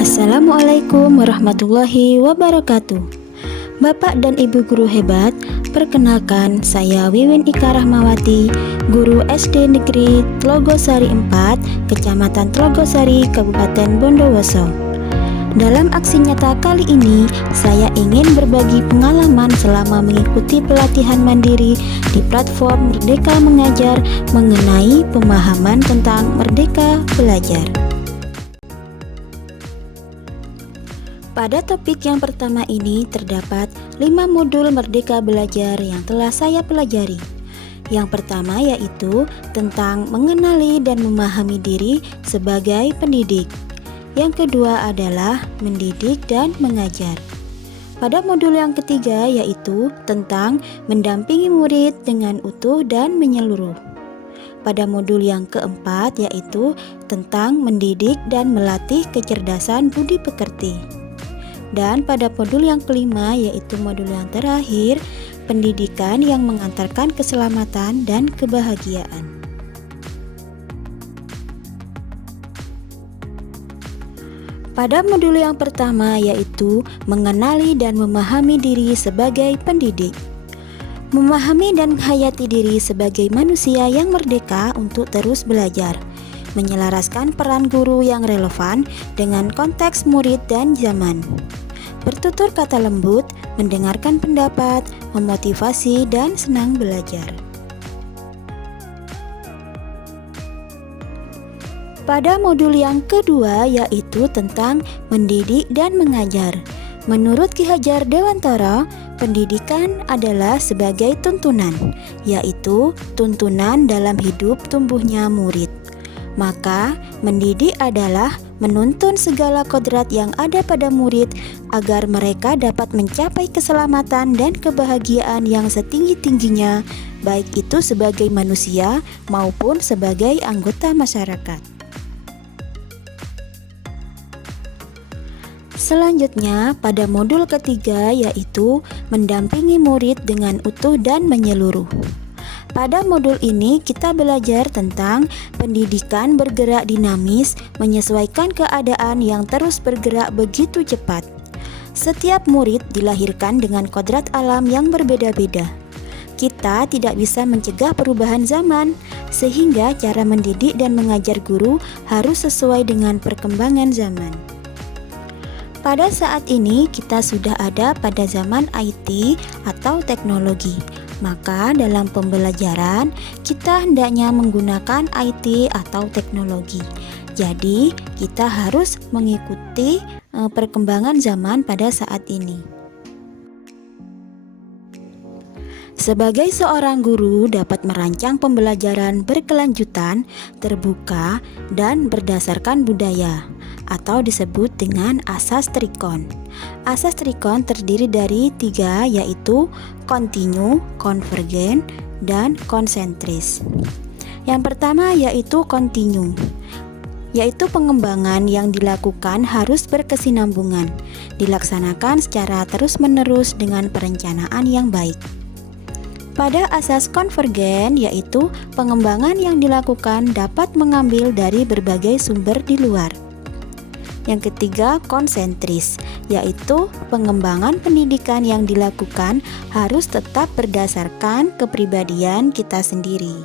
Assalamualaikum warahmatullahi wabarakatuh. Bapak dan Ibu guru hebat, perkenalkan saya Wiwin Ika Rahmawati, guru SD Negeri Tlogosari 4, Kecamatan Tlogosari, Kabupaten Bondowoso. Dalam aksi nyata kali ini, saya ingin berbagi pengalaman selama mengikuti pelatihan mandiri di platform Merdeka Mengajar mengenai pemahaman tentang Merdeka Belajar. Pada topik yang pertama ini terdapat 5 modul Merdeka Belajar yang telah saya pelajari. Yang pertama yaitu tentang mengenali dan memahami diri sebagai pendidik. Yang kedua adalah mendidik dan mengajar. Pada modul yang ketiga yaitu tentang mendampingi murid dengan utuh dan menyeluruh. Pada modul yang keempat yaitu tentang mendidik dan melatih kecerdasan budi pekerti. Dan pada modul yang kelima yaitu modul yang terakhir, pendidikan yang mengantarkan keselamatan dan kebahagiaan. Pada modul yang pertama yaitu mengenali dan memahami diri sebagai pendidik. Memahami dan menghayati diri sebagai manusia yang merdeka untuk terus belajar, menyelaraskan peran guru yang relevan dengan konteks murid dan zaman. Bertutur kata lembut, mendengarkan pendapat, memotivasi, dan senang belajar. Pada modul yang kedua yaitu tentang mendidik dan mengajar. Menurut Ki Hajar Dewantara, pendidikan adalah sebagai tuntunan, yaitu tuntunan dalam hidup tumbuhnya murid. Maka, mendidik adalah menuntun segala kodrat yang ada pada murid agar mereka dapat mencapai keselamatan dan kebahagiaan yang setinggi-tingginya, baik itu sebagai manusia maupun sebagai anggota masyarakat. Selanjutnya, pada modul ketiga yaitu mendampingi murid dengan utuh dan menyeluruh. Pada modul ini kita belajar tentang pendidikan bergerak dinamis, menyesuaikan keadaan yang terus bergerak begitu cepat. Setiap murid dilahirkan dengan kodrat alam yang berbeda-beda. Kita tidak bisa mencegah perubahan zaman, sehingga cara mendidik dan mengajar guru harus sesuai dengan perkembangan zaman. Pada saat ini kita sudah ada pada zaman IT atau teknologi. Maka dalam pembelajaran kita hendaknya menggunakan IT atau teknologi. Jadi kita harus mengikuti perkembangan zaman pada saat ini. Sebagai seorang guru dapat merancang pembelajaran berkelanjutan, terbuka, dan berdasarkan budaya, atau disebut dengan asas Trikon. Asas Trikon terdiri dari 3 yaitu kontinu, konvergen, dan konsentris. Yang pertama yaitu kontinu, yaitu pengembangan yang dilakukan harus berkesinambungan, dilaksanakan secara terus-menerus dengan perencanaan yang baik. Pada asas konvergen yaitu pengembangan yang dilakukan dapat mengambil dari berbagai sumber di luar. Yang ketiga konsentris, yaitu pengembangan pendidikan yang dilakukan harus tetap berdasarkan kepribadian kita sendiri.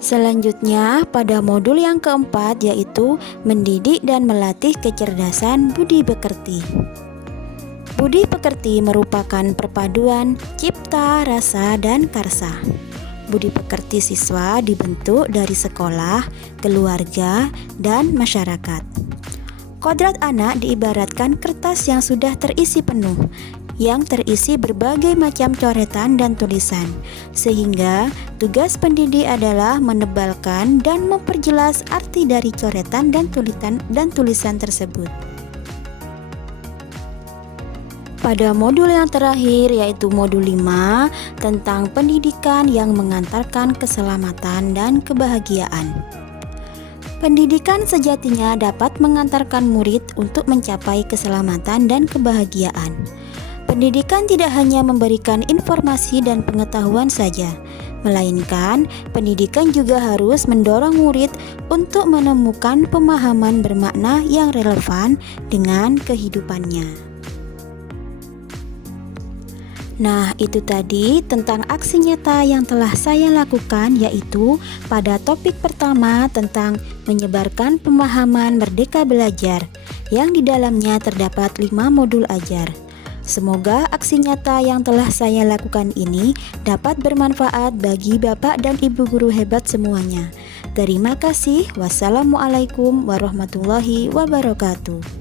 Selanjutnya pada modul yang keempat yaitu mendidik dan melatih kecerdasan budi pekerti. Budi pekerti merupakan perpaduan cipta, rasa, dan karsa. Budi pekerti siswa dibentuk dari sekolah, keluarga, dan masyarakat. Kodrat anak diibaratkan kertas yang sudah terisi penuh, yang terisi berbagai macam coretan dan tulisan, sehingga tugas pendidik adalah menebalkan dan memperjelas arti dari coretan dan tulisan tersebut. Pada modul yang terakhir yaitu modul 5 tentang pendidikan yang mengantarkan keselamatan dan kebahagiaan. Pendidikan sejatinya dapat mengantarkan murid untuk mencapai keselamatan dan kebahagiaan. Pendidikan tidak hanya memberikan informasi dan pengetahuan saja, melainkan pendidikan juga harus mendorong murid untuk menemukan pemahaman bermakna yang relevan dengan kehidupannya. Nah, itu tadi tentang aksi nyata yang telah saya lakukan, yaitu pada topik pertama tentang menyebarkan pemahaman Merdeka Belajar, yang di dalamnya terdapat 5 modul ajar. Semoga aksi nyata yang telah saya lakukan ini dapat bermanfaat bagi Bapak dan Ibu guru hebat semuanya. Terima kasih. Wassalamualaikum warahmatullahi wabarakatuh.